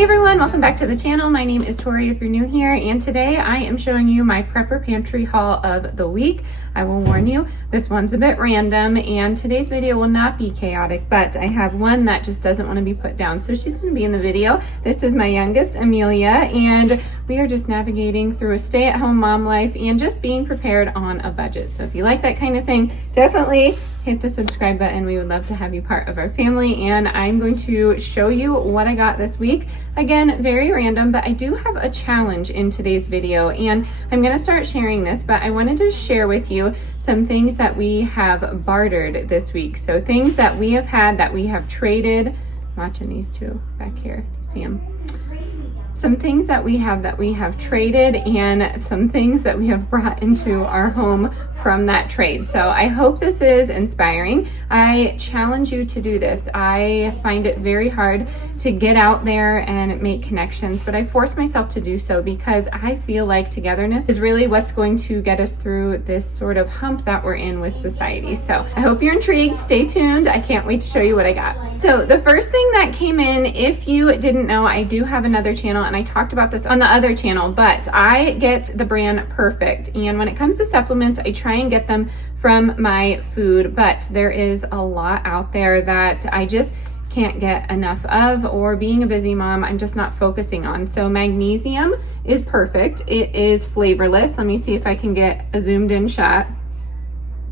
Hey everyone, welcome back to the channel. My name is Tori if you're new here, and today I am showing you my Prepper Pantry haul of the week. I will warn you, this one's a bit random and today's video will not be chaotic, but I have one that just doesn't want to be put down, so she's going to be in the video. This is my youngest, Amelia, and we are just navigating through a stay-at-home mom life and just being prepared on a budget. So if you like that kind of thing, definitely hit the subscribe button. We would love to have you part of our family, and I'm going to show you what I got this week. Again, very random, but I do have a challenge in today's video, and I'm going to start sharing this, but I wanted to share with you some things that we have bartered this week. So things that we have had, that we have traded. Watching these two back here, see them? Some things that we have traded, and some things that we have brought into our home from that trade. So I hope this is inspiring. I challenge you to do this. I find it very hard to get out there and make connections, but I force myself to do so because I feel like togetherness is really what's going to get us through this sort of hump that we're in with society. So I hope you're intrigued. Stay tuned. I can't wait to show you what I got. So the first thing that came in, if you didn't know, I do have another channel and I talked about this on the other channel, but I get the brand Perfect. And when it comes to supplements, I try and get them from my food, but there is a lot out there that I just can't get enough of, or being a busy mom, I'm just not focusing on. So magnesium is Perfect. It is flavorless. Let me see if I can get a zoomed in shot.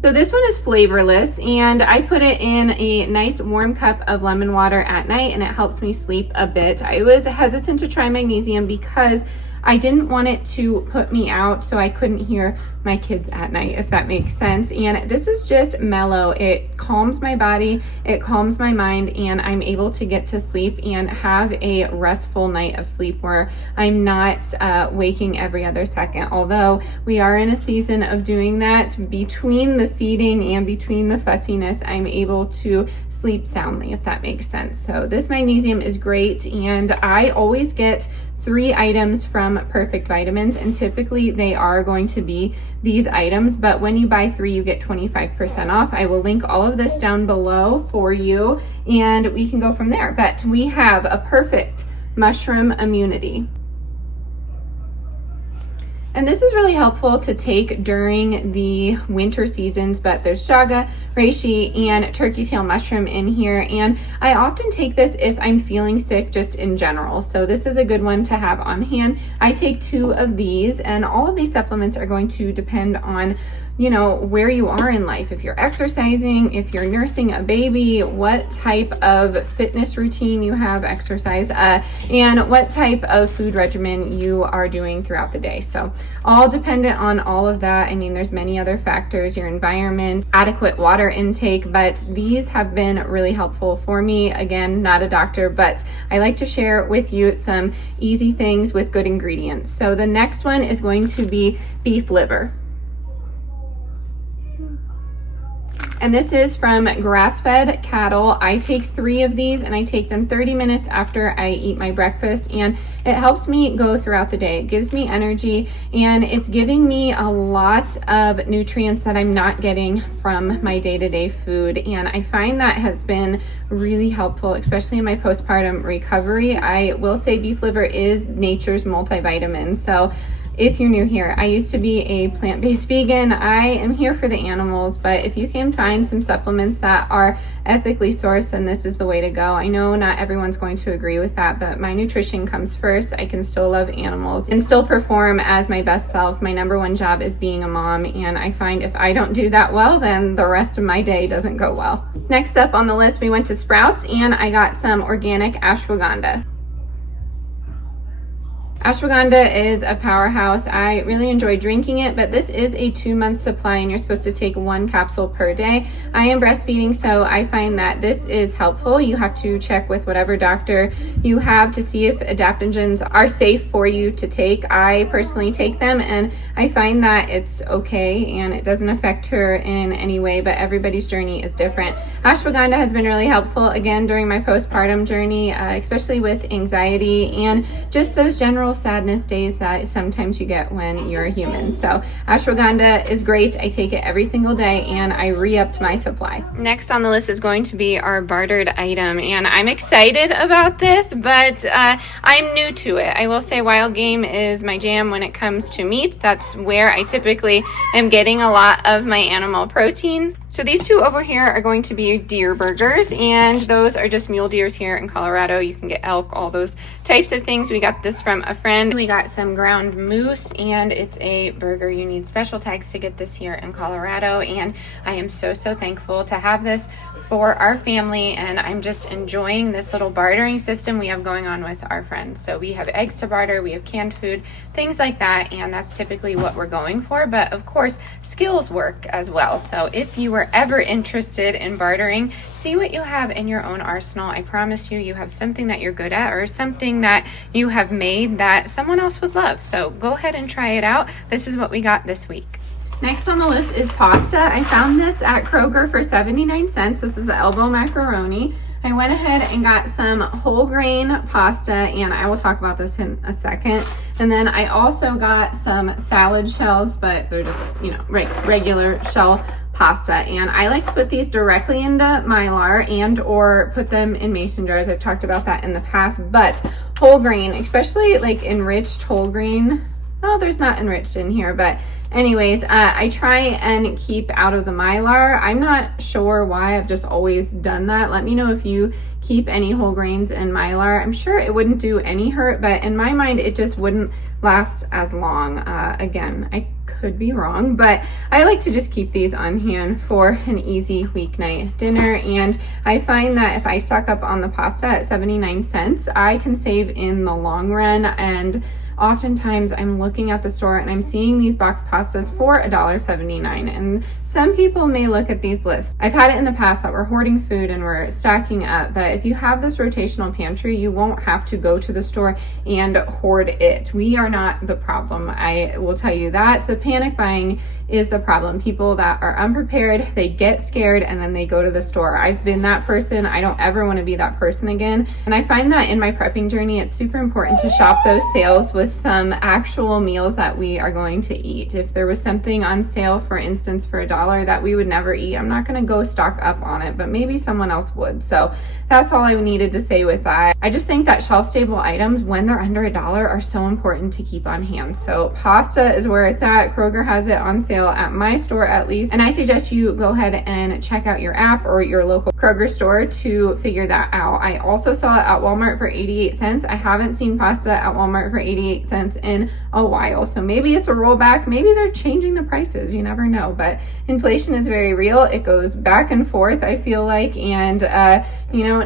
So this one is flavorless, and I put it in a nice warm cup of lemon water at night, and it helps me sleep a bit. I was hesitant to try magnesium because I didn't want it to put me out so I couldn't hear my kids at night, if that makes sense. And this is just mellow. It calms my body, it calms my mind, and I'm able to get to sleep and have a restful night of sleep where I'm not waking every other second. Although we are in a season of doing that, between the feeding and between the fussiness, I'm able to sleep soundly, if that makes sense. So this magnesium is great, and I always get 3 items from Perfect Vitamins, and typically they are going to be these items, but when you buy 3 you get 25% off. I will link all of this down below for you and we can go from there. But we have a Perfect Mushroom Immunity. And this is really helpful to take during the winter seasons, but there's chaga, reishi, and turkey tail mushroom in here. And I often take this if I'm feeling sick just in general. So this is a good one to have on hand. I take 2 of these, and all of these supplements are going to depend on, you know, where you are in life. If you're exercising, if you're nursing a baby, what type of fitness routine you have, exercise, and what type of food regimen you are doing throughout the day. So all dependent on all of that. I mean, there's many other factors, your environment, adequate water intake, but these have been really helpful for me. Again, not a doctor, but I like to share with you some easy things with good ingredients. So the next one is going to be beef liver. And this is from grass-fed cattle. I take 3 of these and I take them 30 minutes after I eat my breakfast, and it helps me go throughout the day. It gives me energy, and it's giving me a lot of nutrients that I'm not getting from my day-to-day food. And I find that has been really helpful, especially in my postpartum recovery. I will say beef liver is nature's multivitamin. So if you're new here, I used to be a plant-based vegan. I am here for the animals, but if you can find some supplements that are ethically sourced, then this is the way to go. I know not everyone's going to agree with that, but my nutrition comes first. I can still love animals and still perform as my best self. My number one job is being a mom, and I find if I don't do that well, then the rest of my day doesn't go well. Next up on the list, we went to Sprouts, and I got some organic ashwagandha. Ashwagandha is a powerhouse. I really enjoy drinking it, but this is a 2-month supply and you're supposed to take 1 capsule per day. I am breastfeeding, so I find that this is helpful. You have to check with whatever doctor you have to see if adaptogens are safe for you to take. I personally take them and I find that it's okay and it doesn't affect her in any way, but everybody's journey is different. Ashwagandha has been really helpful, again, during my postpartum journey, especially with anxiety and just those general general sadness days that sometimes you get when you're a human. So ashwagandha is great. I take it every single day and I re-upped my supply. Next on the list is going to be our bartered item, and I'm excited about this, but I'm new to it. I will say wild game is my jam when it comes to meat. That's where I typically am getting a lot of my animal protein. So these two over here are going to be deer burgers, and those are just mule deers here in Colorado. You can get elk, all those types of things. We got this from a friend. We got some ground moose, and it's a burger. You need special tags to get this here in Colorado, and I am so thankful to have this for our family, and I'm just enjoying this little bartering system we have going on with our friends. So we have eggs to barter, we have canned food, things like that, and that's typically what we're going for. But of course, skills work as well. So if you were ever interested in bartering, see what you have in your own arsenal. I promise you have something that you're good at or something that you have made that someone else would love. So go ahead and try it out. This is what we got this week. Next on the list is pasta. I found this at Kroger for 79 cents. This is the elbow macaroni. I went ahead and got some whole grain pasta, and I will talk about this in a second. And then I also got some salad shells, but they're just, regular shell pasta. And I like to put these directly into Mylar and or put them in mason jars. I've talked about that in the past, but whole grain, especially like enriched whole grain. Oh, there's not enriched in here, but anyways, I try and keep out of the Mylar. I'm not sure why. I've just always done that. Let me know if you keep any whole grains in Mylar. I'm sure it wouldn't do any hurt, but in my mind, it just wouldn't last as long. Again, I could be wrong, but I like to just keep these on hand for an easy weeknight dinner. And I find that if I stock up on the pasta at 79 cents, I can save in the long run. And oftentimes I'm looking at the store and I'm seeing these box pastas for $1.79, and some people may look at these lists. I've had it in the past that we're hoarding food and we're stacking up, but if you have this rotational pantry, you won't have to go to the store and hoard it. We are not the problem. I will tell you that. The panic buying is the problem. People that are unprepared, they get scared and then they go to the store. I've been that person. I don't ever want to be that person again. And I find that in my prepping journey, it's super important to shop those sales with some actual meals that we are going to eat. If there was something on sale, for instance, for $1 that we would never eat, I'm not going to go stock up on it, but maybe someone else would. So that's all I needed to say with that. I just think that shelf stable items, when they're under $1, are so important to keep on hand. So pasta is where it's at. Kroger has it on sale at my store at least, and I suggest you go ahead and check out your app or your local Kroger store to figure that out. I also saw it at Walmart for 88 cents. I haven't seen pasta at Walmart for 88 cents in a while, so maybe it's a rollback. Maybe they're changing the prices. You never know, but inflation is very real. It goes back and forth, I feel like, and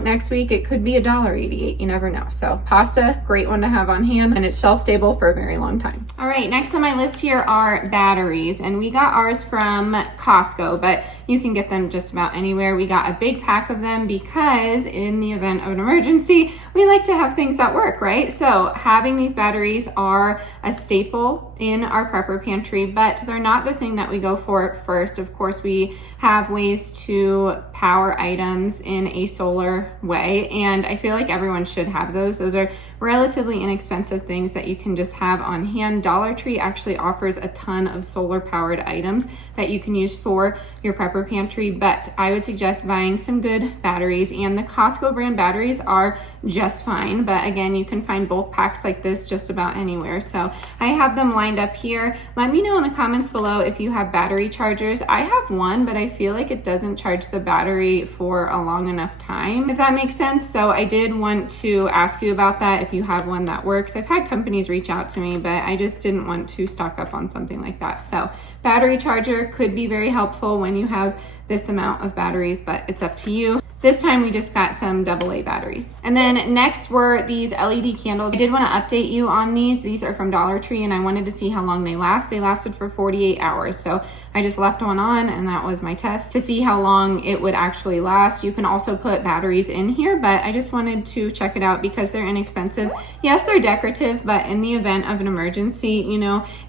next week it could be $1.88. You never know. So pasta, great one to have on hand, and it's shelf stable for a very long time. All right, next on my list here are batteries, and we got ours from Costco, but you can get them just about anywhere. We got a big pack of them because in the event of an emergency, we like to have things that work, right? So having these batteries are a staple in our prepper pantry, but they're not the thing that we go for first. Of course, we have ways to power items in a solar way, and I feel like everyone should have those. Those are relatively inexpensive things that you can just have on hand. Dollar Tree actually offers a ton of solar powered items that you can use for your prepper pantry, but I would suggest buying some good batteries, and the Costco brand batteries are just fine. But again, you can find bulk packs like this just about anywhere. So I have them lined up here. Let me know in the comments below if you have battery chargers. I have one, but I feel like it doesn't charge the battery for a long enough time, if that makes sense. So I did want to ask you about that, if you have one that works. I've had companies reach out to me, but I just didn't want to stock up on something like that. So battery charger could be very helpful when you have this amount of batteries, but it's up to you. This time we just got some AA batteries. And then next were these LED candles. I did want to update you on these. These are from Dollar Tree, and I wanted to see how long they last. They lasted for 48 hours. So I just left one on, and that was my test to see how long it would actually last. You can also put batteries in here, but I just wanted to check it out because they're inexpensive. Yes, they're decorative, but in the event of an emergency,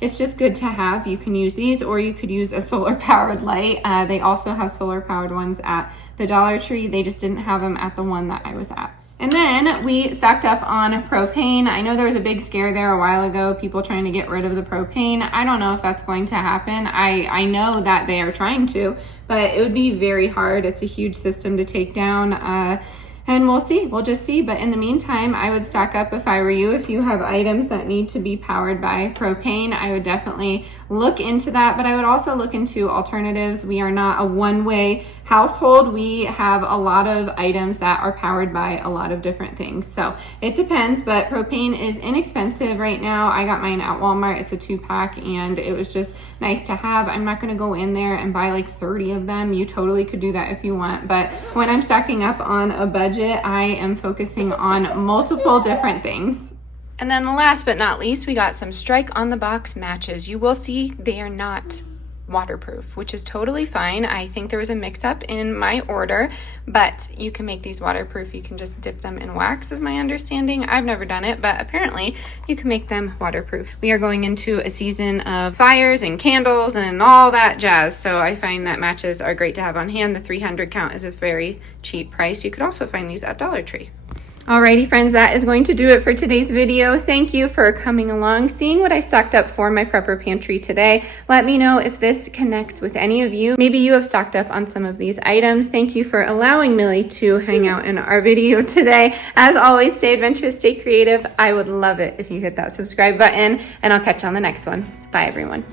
it's just good to have. You can use these, or you could use a solar powered light. They also have solar powered ones at the Dollar Tree. They just didn't have them at the one that I was at. And then we stocked up on propane. I know there was a big scare there a while ago, people trying to get rid of the propane. I don't know if that's going to happen. I know that they are trying to, but it would be very hard. It's a huge system to take down. And we'll see, we'll just see. But in the meantime, I would stock up if I were you. If you have items that need to be powered by propane, I would definitely look into that. But I would also look into alternatives. We are not a one-way household. We have a lot of items that are powered by a lot of different things. So it depends, but propane is inexpensive right now. I got mine at Walmart. It's a 2-pack and it was just nice to have. I'm not gonna go in there and buy like 30 of them. You totally could do that if you want. But when I'm stocking up on a budget, I am focusing on multiple different things. And then last but not least, we got some Strike on the Box matches. You will see they are not waterproof, which is totally fine. I think there was a mix-up in my order, but you can make these waterproof. You can just dip them in wax, is my understanding. I've never done it, but apparently you can make them waterproof. We are going into a season of fires and candles and all that jazz, so I find that matches are great to have on hand. The 300 count is a very cheap price. You could also find these at Dollar Tree. Alrighty friends, that is going to do it for today's video. Thank you for coming along, seeing what I stocked up for my prepper pantry today. Let me know if this connects with any of you. Maybe you have stocked up on some of these items. Thank you for allowing Millie to hang out in our video today. As always, stay adventurous, stay creative. I would love it if you hit that subscribe button, and I'll catch you on the next one. Bye everyone.